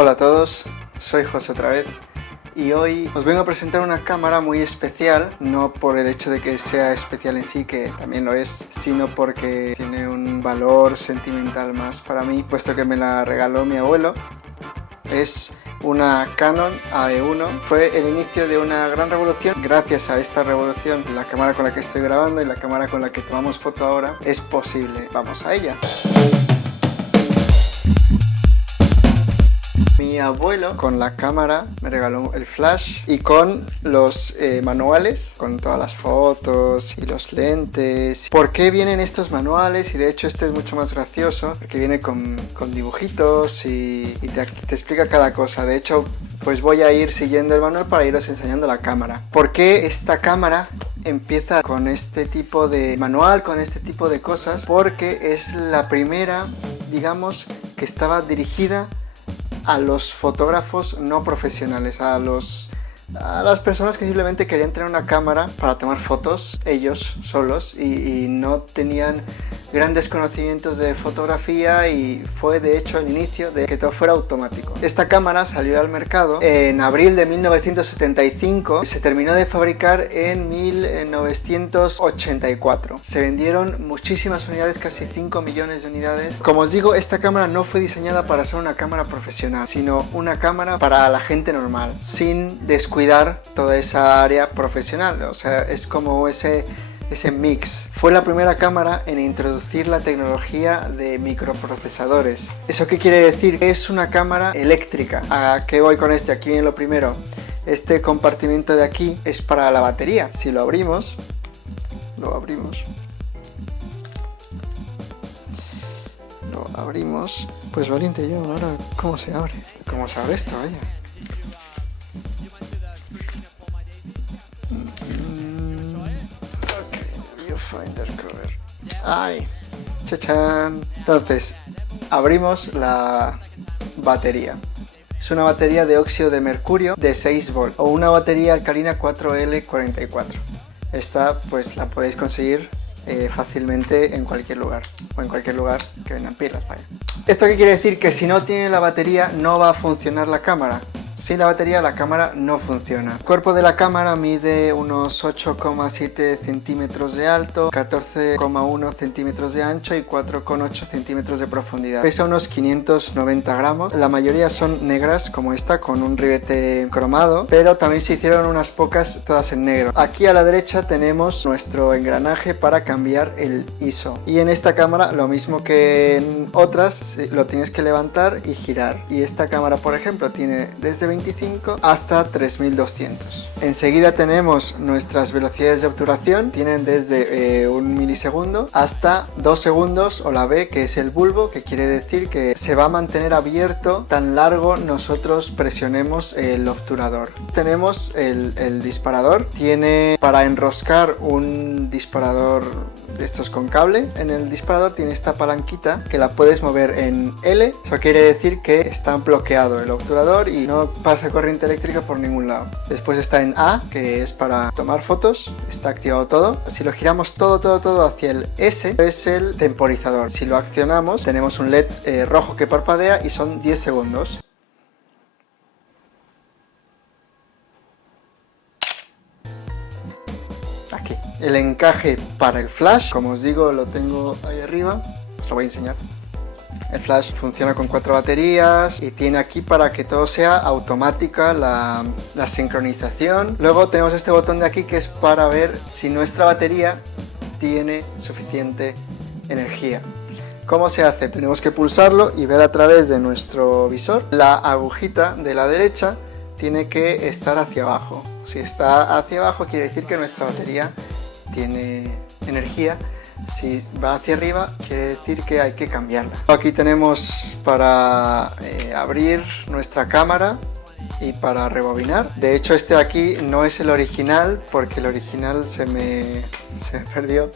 Hola a todos, soy José otra vez y hoy os vengo a presentar una cámara muy especial, no por el hecho de que sea especial en sí, que también lo es, sino porque tiene un valor sentimental más para mí, puesto que me la regaló mi abuelo. Es una Canon AE1, fue el inicio de una gran revolución. Gracias a esta revolución, la cámara con la que estoy grabando y la cámara con la que tomamos foto ahora es posible. Vamos a ella. Mi abuelo con la cámara me regaló el flash y con los manuales, con todas las fotos y los lentes. ¿Por qué vienen estos manuales? Y de hecho este es mucho más gracioso porque viene con dibujitos y te explica cada cosa. De hecho, pues voy a ir siguiendo el manual para iros enseñando la cámara. ¿Por qué esta cámara empieza con este tipo de manual, con este tipo de cosas? Porque es la primera, digamos, que estaba dirigida a los fotógrafos no profesionales, a las personas que simplemente querían tener una cámara para tomar fotos ellos solos y no tenían grandes conocimientos de fotografía, y fue de hecho el inicio de que todo fuera automático. Esta cámara salió al mercado en abril de 1975, se terminó de fabricar en 1984. Se vendieron muchísimas unidades, casi 5 millones de unidades. Como os digo, esta cámara no fue diseñada para ser una cámara profesional, sino una cámara para la gente normal, sin descuidar toda esa área profesional. O sea, es como ese mix. Fue la primera cámara en introducir la tecnología de microprocesadores. ¿Eso qué quiere decir? Es una cámara eléctrica. ¿A qué voy con este? Aquí viene lo primero. Este compartimento de aquí es para la batería. Si lo abrimos, pues valiente yo, ahora ¿cómo se abre? ¿Cómo se abre esto? Vaya. Finder cover. ¡Ay! ¡Chachán! Entonces, abrimos la batería. Es una batería de óxido de mercurio de 6 volts o una batería alcalina 4L44. Esta pues la podéis conseguir fácilmente en cualquier lugar, o en cualquier lugar que vendan pilas, vaya. ¿Esto qué quiere decir? Que si no tiene la batería no va a funcionar la cámara. Sin la batería la cámara no funciona. El cuerpo de la cámara mide unos 8,7 centímetros de alto, 14,1 centímetros de ancho y 4,8 centímetros de profundidad. Pesa unos 590 gramos. La mayoría son negras, como esta, con un ribete cromado, pero también se hicieron unas pocas todas en negro. Aquí a la derecha tenemos nuestro engranaje para cambiar el ISO. Y en esta cámara, lo mismo que en otras, lo tienes que levantar y girar. Y esta cámara, por ejemplo, tiene desde 25 hasta 3200. Enseguida tenemos nuestras velocidades de obturación, tienen desde 1 milisegundo hasta 2 segundos, o la B, que es el bulbo, que quiere decir que se va a mantener abierto tan largo nosotros presionemos el obturador. Tenemos el disparador, tiene para enroscar un disparador de estos con cable. En el disparador tiene esta palanquita que la puedes mover en L, eso quiere decir que está bloqueado el obturador y no pasa corriente eléctrica por ningún lado. Después está en A, que es para tomar fotos, está activado todo. Si lo giramos todo hacia el S, es el temporizador. Si lo accionamos, tenemos un LED rojo que parpadea y son 10 segundos. Aquí. El encaje para el flash, como os digo, lo tengo ahí arriba, os lo voy a enseñar. El flash funciona con 4 baterías y tiene aquí para que todo sea automática la sincronización. Luego tenemos este botón de aquí que es para ver si nuestra batería tiene suficiente energía. ¿Cómo se hace? Tenemos que pulsarlo y ver a través de nuestro visor. La agujita de la derecha tiene que estar hacia abajo. Si está hacia abajo quiere decir que nuestra batería tiene energía. Si va hacia arriba quiere decir que hay que cambiarla. Aquí tenemos para abrir nuestra cámara y para rebobinar. De hecho este de aquí no es el original porque el original se me perdió.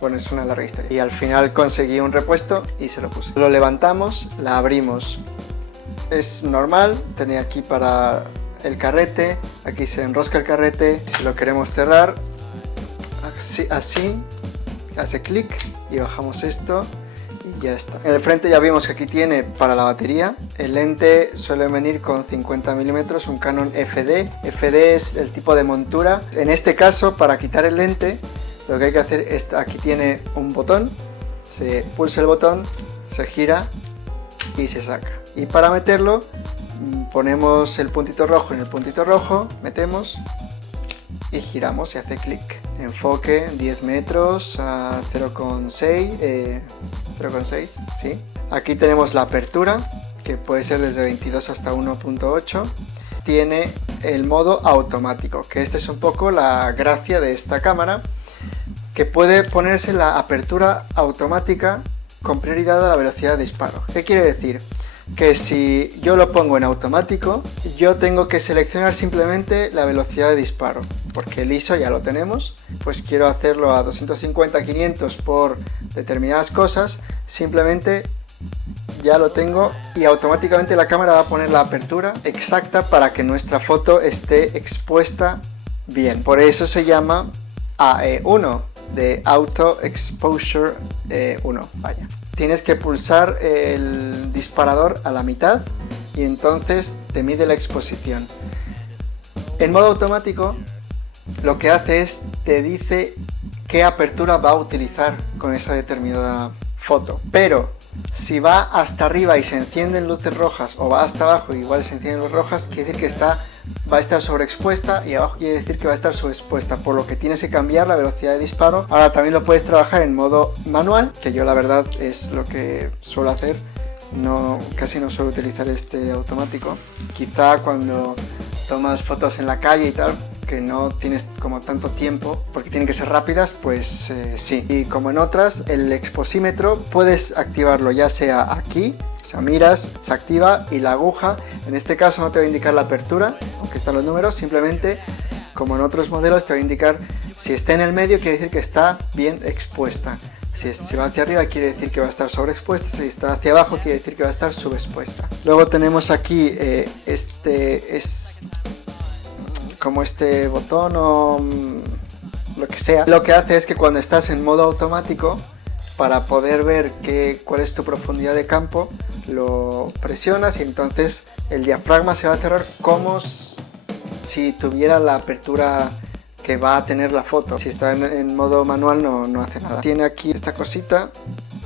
Bueno, es una larga historia. Y al final conseguí un repuesto y se lo puse. Lo levantamos, la abrimos. Es normal, tenía aquí para el carrete, aquí se enrosca el carrete. Si lo queremos cerrar, así hace clic y bajamos esto y ya está. En el frente ya vimos que aquí tiene para la batería. El lente suele venir con 50 milímetros, un Canon FD. FD es el tipo de montura. En este caso, para quitar el lente, lo que hay que hacer es, aquí tiene un botón, se pulsa el botón, se gira y se saca. Y para meterlo, ponemos el puntito rojo en el puntito rojo, metemos y giramos y hace clic. Enfoque 10 metros a 0,6, ¿sí? Aquí tenemos la apertura, que puede ser desde 22 hasta 1.8. Tiene el modo automático, que este es un poco la gracia de esta cámara, que puede ponerse la apertura automática con prioridad a la velocidad de disparo. ¿Qué quiere decir? Que si yo lo pongo en automático, yo tengo que seleccionar simplemente la velocidad de disparo, porque el ISO ya lo tenemos, pues quiero hacerlo a 250, 500 por determinadas cosas, simplemente ya lo tengo y automáticamente la cámara va a poner la apertura exacta para que nuestra foto esté expuesta bien. Por eso se llama AE1, de Auto Exposure 1, vaya. Tienes que pulsar el disparador a la mitad y entonces te mide la exposición. En modo automático lo que hace es te dice qué apertura va a utilizar con esa determinada foto. Pero si va hasta arriba y se encienden luces rojas o va hasta abajo y igual se encienden luces rojas, quiere decir que va a estar sobreexpuesta, y abajo quiere decir que va a estar subexpuesta, por lo que tienes que cambiar la velocidad de disparo. Ahora también lo puedes trabajar en modo manual, que yo la verdad es lo que suelo hacer, casi no suelo utilizar este automático. Quizá cuando tomas fotos en la calle y tal, que no tienes como tanto tiempo porque tienen que ser rápidas, pues sí. Y como en otras, el exposímetro puedes activarlo ya sea aquí, o sea, miras, se activa, y la aguja, en este caso no te va a indicar la apertura, aunque están los números, simplemente como en otros modelos te va a indicar si está en el medio, quiere decir que está bien expuesta. Si va hacia arriba quiere decir que va a estar sobreexpuesta, si está hacia abajo quiere decir que va a estar subexpuesta. Luego tenemos aquí como este botón o lo que sea. Lo que hace es que cuando estás en modo automático, para poder ver cuál es tu profundidad de campo, lo presionas y entonces el diafragma se va a cerrar como si tuviera la apertura que va a tener la foto. Si está en modo manual no hace nada. Tiene aquí esta cosita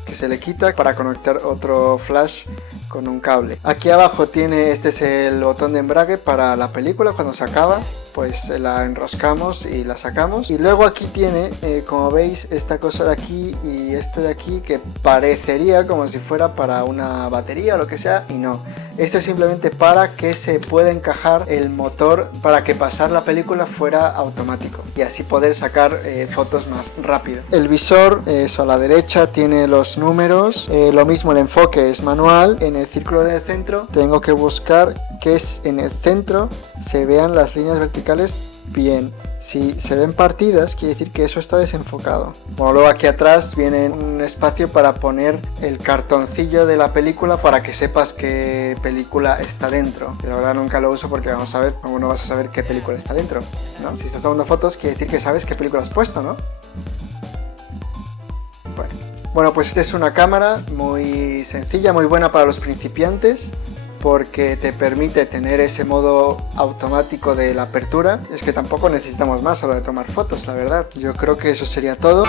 que se le quita para conectar otro flash con un cable. Aquí abajo tiene, este es el botón de embrague para la película. Cuando se acaba, pues la enroscamos y la sacamos. Y luego aquí tiene, como veis, esta cosa de aquí y esto de aquí, que parecería como si fuera para una batería o lo que sea, y no. Esto es simplemente para que se pueda encajar el motor, para que pasar la película fuera automático y así poder sacar fotos más rápido. El visor, eso, a la derecha tiene los números. Lo mismo, el enfoque es manual. En el círculo del centro tengo que buscar que en el centro se vean las líneas verticales bien. Si se ven partidas, quiere decir que eso está desenfocado. Bueno, luego aquí atrás viene un espacio para poner el cartoncillo de la película para que sepas qué película está dentro. Pero ahora nunca lo uso porque vamos a ver, como no vas a saber qué película está dentro, ¿no? Si estás tomando fotos, quiere decir que sabes qué película has puesto, ¿no? Bueno, pues esta es una cámara muy sencilla, muy buena para los principiantes, porque te permite tener ese modo automático de la apertura. Es que tampoco necesitamos más a la hora de tomar fotos, la verdad. Yo creo que eso sería todo.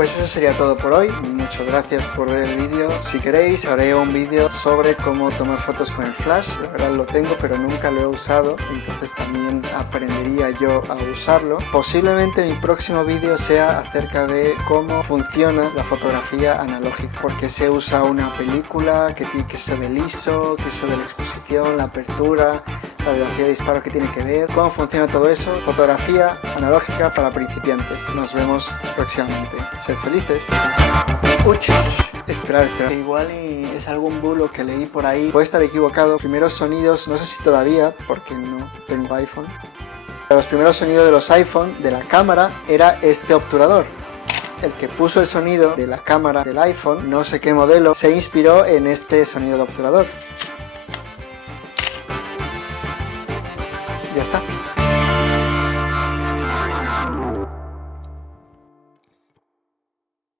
Pues eso sería todo por hoy. Muchas gracias por ver el vídeo. Si queréis, haré un vídeo sobre cómo tomar fotos con el flash. La verdad lo tengo, pero nunca lo he usado, entonces también aprendería yo a usarlo. Posiblemente mi próximo vídeo sea acerca de cómo funciona la fotografía analógica, porque se usa una película, que eso del ISO, que eso de la exposición, la apertura, la velocidad de disparo, que tiene que ver, cómo funciona todo eso. Fotografía analógica para principiantes. Nos vemos próximamente. Sed felices. Esperad. Igual y es algún bulo que leí por ahí, puede estar equivocado. Los primeros sonidos, no sé si todavía, porque no tengo iPhone, pero los primeros sonidos de los iPhone, de la cámara, era este obturador. El que puso el sonido de la cámara del iPhone, no sé qué modelo, se inspiró en este sonido de obturador. Ya está.